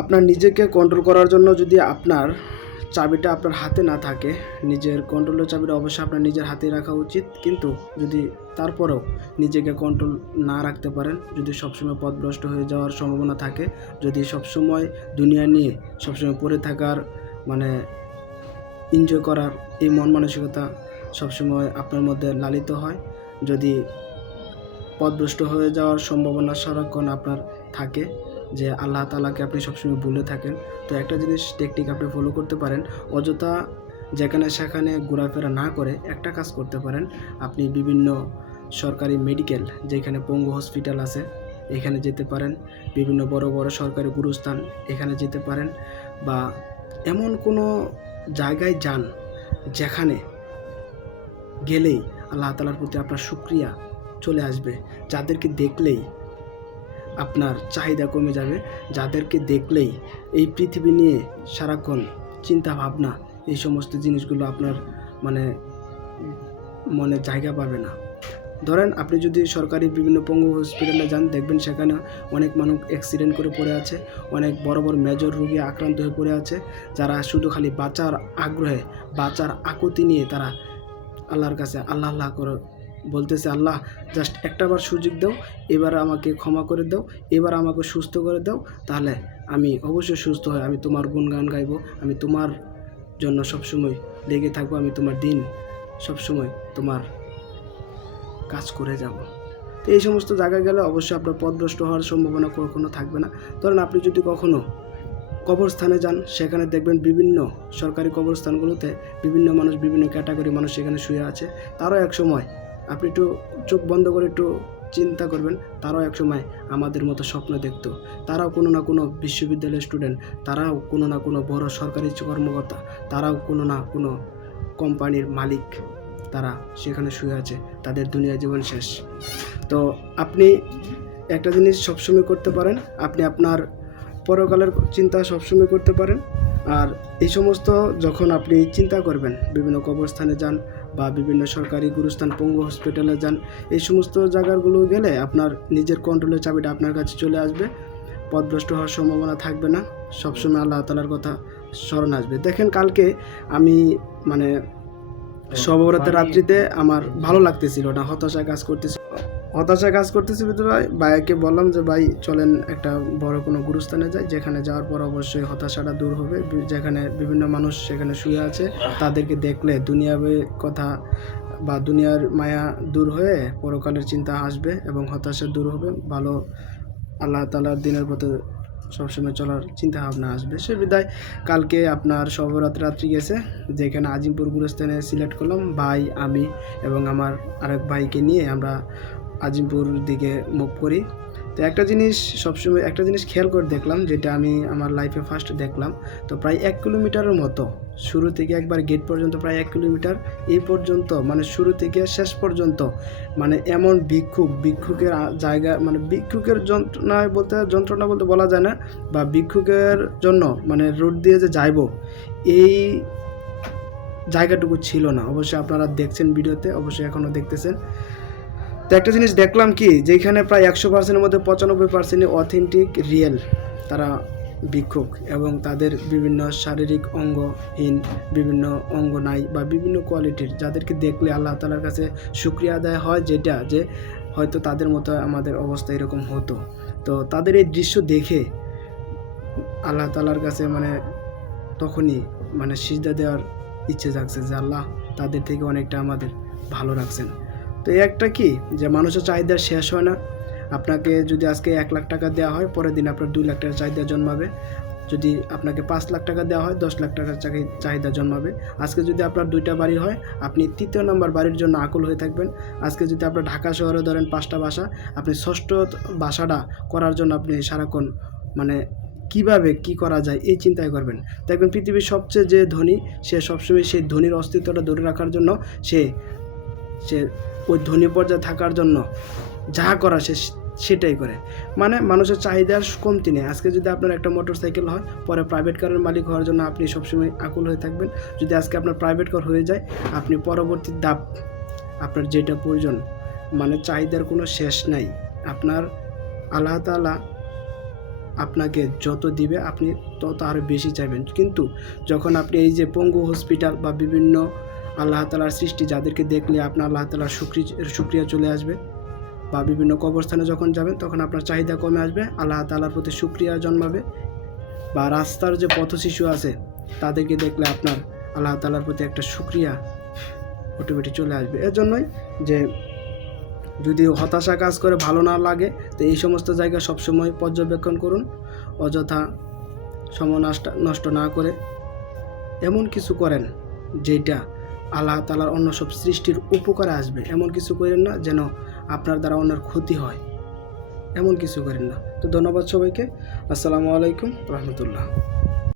আপনার নিজেকে কন্ট্রোল করার জন্য যদি আপনার চাবিটা আপনার হাতে না থাকে, নিজের কন্ট্রোলের চাবিটা অবশ্যই আপনার নিজের হাতে রাখা উচিত। কিন্তু যদি তারপরেও নিজেকে কন্ট্রোল না রাখতে পারেন, যদি সবসময় পথভ্রষ্ট হয়ে যাওয়ার সম্ভাবনা থাকে, যদি সবসময় দুনিয়া নিয়ে সবসময় পড়ে থাকার মানে এনজয় করার এই মন মানসিকতা সবসময় আপনার মধ্যে লালিত হয়। যদি পথভ্রষ্ট হয়ে যাওয়ার সম্ভাবনা সারাক্ষণ আপনার থাকে যে আল্লাহ তালাকে আপনি সবসময় বলে থাকেন। তো একটা জিনিস টেকনিক আপনি ফলো করতে পারেন। অযথা যেখানে সেখানে ঘোরাফেরা না করে একটা কাজ করতে পারেন। আপনি বিভিন্ন সরকারি মেডিকেল যেখানে পঙ্গু হসপিটাল আছে, এখানে যেতে পারেন। বিভিন্ন বড় বড় সরকারি গুরুস্থান, এখানে যেতে পারেন। বা এমন কোনো জায়গায় যান যেখানে গেলেই আল্লাহ তালার প্রতি আপনার শুক্রিয়া চলে আসবে। যাদেরকে দেখলেই আপনার চাহিদা কমে যাবে। যাদেরকে দেখলেই এই পৃথিবী নিয়ে সারাক্ষণ চিন্তা ভাবনা, এই সমস্ত জিনিসগুলো আপনার মানে মনে জায়গা পাবে না। ধরেন আপনি যদি সরকারি বিভিন্ন পঙ্গু হসপিটালে যান, দেখবেন সেখানে অনেক মানুষ অ্যাক্সিডেন্ট করে পড়ে আছে, অনেক বড় বড় মেজর রোগী আক্রান্ত হয়ে পড়ে আছে, যারা শুধু খালি বাঁচার আগ্রহে, বাঁচার আকুতি নিয়ে তারা আল্লাহর কাছে আল্লাহ আল্লাহ করে বলতেছে, আল্লাহ জাস্ট একটাবার সুযোগ দাও, এবার আমাকে ক্ষমা করে দাও, এবার আমাকে সুস্থ করে দাও, তাহলে আমি অবশ্যই সুস্থ হয়ে, আমি তোমার গুণগান গাইবো, আমি তোমার জন্য সবসময় লেগে থাকব, আমি তোমার দিন সবসময় তোমার কাজ করে যাব। তো এই সমস্ত জায়গায় গেলে অবশ্যই আপনার পথভ্রষ্ট হওয়ার সম্ভাবনা কখনো থাকবে না। ধরেন আপনি যদি কখনো কবরস্থানে যান, সেখানে দেখবেন বিভিন্ন সরকারি কবরস্থানগুলোতে বিভিন্ন মানুষ, বিভিন্ন ক্যাটাগরি মানুষ সেখানে শুয়ে আছে। তারও এক সময় আপনি একটু চোখ বন্ধ করে একটু চিন্তা করবেন, তারাও এক সময় আমাদের মতো স্বপ্ন দেখত। তারাও কোনো না কোনো বিশ্ববিদ্যালয়ের স্টুডেন্ট তারাও কোনো না কোনো বড় সরকারি কর্মকর্তা, তারাও কোনো না কোনো কোম্পানির মালিক। তারা সেখানে শুয়ে আছে, তাদের দুনিয়া জীবন শেষ। তো আপনি একটা জিনিস সবসময় করতে পারেন, আপনি আপনার পরকালের চিন্তা সবসময় করতে পারেন। আর এই সমস্ত যখন আপনি চিন্তা করবেন বিভিন্ন কবরস্থানে যান বা বিভিন্ন সরকারি গুরুস্থান পঙ্গু হসপিটালে যান এই সমস্ত জায়গাগুলো গেলে আপনার নিজের কন্ট্রোলের চাবিটা আপনার কাছে চলে আসবে। পথভ্রষ্ট হওয়ার সম্ভাবনা থাকবে না। সবসময় আল্লাহ তালার কথা স্মরণ আসবে। দেখেন কালকে আমি মানে সবরাতের রাত্রিতে আমার ভালো লাগতেছিল না হতাশা কাজ করতেছিল হতাশা কাজ করতেছিল ভিতরে ভাইকে বললাম যে, ভাই, চলেন একটা বড় কোনো গুরুস্থানে যাই। যেখানে যাওয়ার পর অবশ্যই হতাশাটা দূর হবে। যেখানে বিভিন্ন মানুষ সেখানে শুয়ে আছে, তাদেরকে দেখলে দুনিয়াবে কথা বা দুনিয়ার মায়া দূর হয়ে পরকালের চিন্তা আসবে এবং হতাশা দূর হবে। ভালো আল্লাহ তালার দিনের পথে সবসময় চলার চিন্তা ভাবনা আসবে। সে বিদায়। কালকে আপনার সবরাত্রি রাত্রি গেছে। যেখানে আজিমপুর গুরুস্থানে সিলেক্ট করলাম, ভাই, আমি এবং আমার আরেক ভাইকে নিয়ে আমরা আজিমপুর দিকে মুভ করি। তো একটা জিনিস সবসময়, একটা জিনিস খেয়াল করে দেখলাম, যেটা আমি আমার লাইফে ফার্স্ট দেখলাম, তো প্রায় এক কিলোমিটারের মতো। শুরু থেকে একবার গেট পর্যন্ত প্রায় এক কিলোমিটার, এই পর্যন্ত মানে শুরু থেকে শেষ পর্যন্ত মানে এমন ভিক্ষুক ভিক্ষুকের জায়গা মানে ভিক্ষুকের যন্ত্রণায় বলতে, যন্ত্রণা বলতে বলা যায় না, বা ভিক্ষুকের জন্য মানে রোড দিয়ে যে যাইব, এই জায়গাটুকু ছিল না। অবশ্যই আপনারা দেখছেন ভিডিওতে, অবশ্যই এখনও দেখতেছেন। তো একটা জিনিস দেখলাম কি, যেখানে প্রায় একশো পার্সেন্টের মধ্যে পঁচানব্বই পার্সেন্টই অথেন্টিক রিয়েল তারা ভিক্ষুক এবং তাদের বিভিন্ন শারীরিক অঙ্গহীন, বিভিন্ন অঙ্গ নাই বা বিভিন্ন কোয়ালিটির যাদেরকে দেখলে আল্লাহ তালার কাছে শুক্রিয়া আদায় হয় যেটা যে হয়তো তাদের মতো আমাদের অবস্থা এরকম হতো। তো তাদের এই দৃশ্য দেখে আল্লাহ তালার কাছে মানে তখনই মানে সিজদা দেওয়ার ইচ্ছে জাগছে যে আল্লাহ তাদের থেকে অনেকটা আমাদের ভালো রাখছেন। তো এই একটা কি? যে মানুষের চাহিদা শেষ হয় না। আপনাকে যদি আজকে এক লাখ টাকা দেওয়া হয়, পরের দিন আপনার দুই লাখ টাকার চাহিদা জন্মাবে। যদি আপনাকে পাঁচ লাখ টাকা দেওয়া হয়, দশ লাখ টাকার চাকরি চাহিদা জন্মাবে। আজকে যদি আপনার দুইটা বাড়ি হয়, আপনি তৃতীয় নম্বর বাড়ির জন্য আকুল হয়ে থাকবেন। আজকে যদি আপনার ঢাকা শহরে ধরেন পাঁচটা বাসা, আপনি ষষ্ঠ বাসাটা করার জন্য আপনি সারাক্ষণ মানে কীভাবে কি করা যায় এই চিন্তাই করবেন। দেখবেন পৃথিবীর সবচেয়ে যে ধনী, সে সবসময় সেই ধনীর অস্তিত্বটা ধরে রাখার জন্য সে সে ওই ধনী পর্যায়ে থাকার জন্য যা করা সে সেটাই করে। মানে মানুষের চাহিদার কমতি নেই। আজকে যদি আপনার একটা মোটর সাইকেল হয়, পরে প্রাইভেট কারের মালিক হওয়ার জন্য আপনি সবসময় আকুল হয়ে থাকবেন। যদি আজকে আপনার প্রাইভেট কার হয়ে যায়, আপনি পরবর্তী দাপ আপনার যেটা প্রয়োজন মানে চাহিদার কোনো শেষ নাই। আপনার আল্লাহ তালা আপনাকে যত দিবে, আপনি তত আরও বেশি চাইবেন। কিন্তু যখন আপনি এই যে পঙ্গু হসপিটাল বা বিভিন্ন আল্লাহ তালার সৃষ্টি যাদেরকে দেখলে আপনার আল্লাহ তালার সুক্রি সুক্রিয়া চলে আসবে বা বিভিন্ন কবরস্থানে যখন যাবেন, তখন আপনার চাহিদা কমে আসবে, আল্লাহ তালার প্রতি সুক্রিয়া জন্মাবে বা রাস্তার যে পথ শিশু আছে, তাদেরকে দেখলে আপনার আল্লাহ তালার প্রতি একটা সুক্রিয়া অটোমেটিক চলে আসবে। এর জন্যই যে যদি হতাশা কাজ করে, ভালো না লাগে, তো এই সমস্ত জায়গা সবসময় পর্যবেক্ষণ করুন, অযথা সময় নষ্ট নষ্ট না করে এমন কিছু করেন যেটা আল্লাহ তালার অন্য সব সৃষ্টির উপকারে আসবে। এমন কিছু করেন না যেন আপনার দ্বারা অন্যের ক্ষতি হয়। এমন কিছু করেন না। তো ধন্যবাদ সবাইকে। আসসালামু আলাইকুম রহমতুল্লাহ।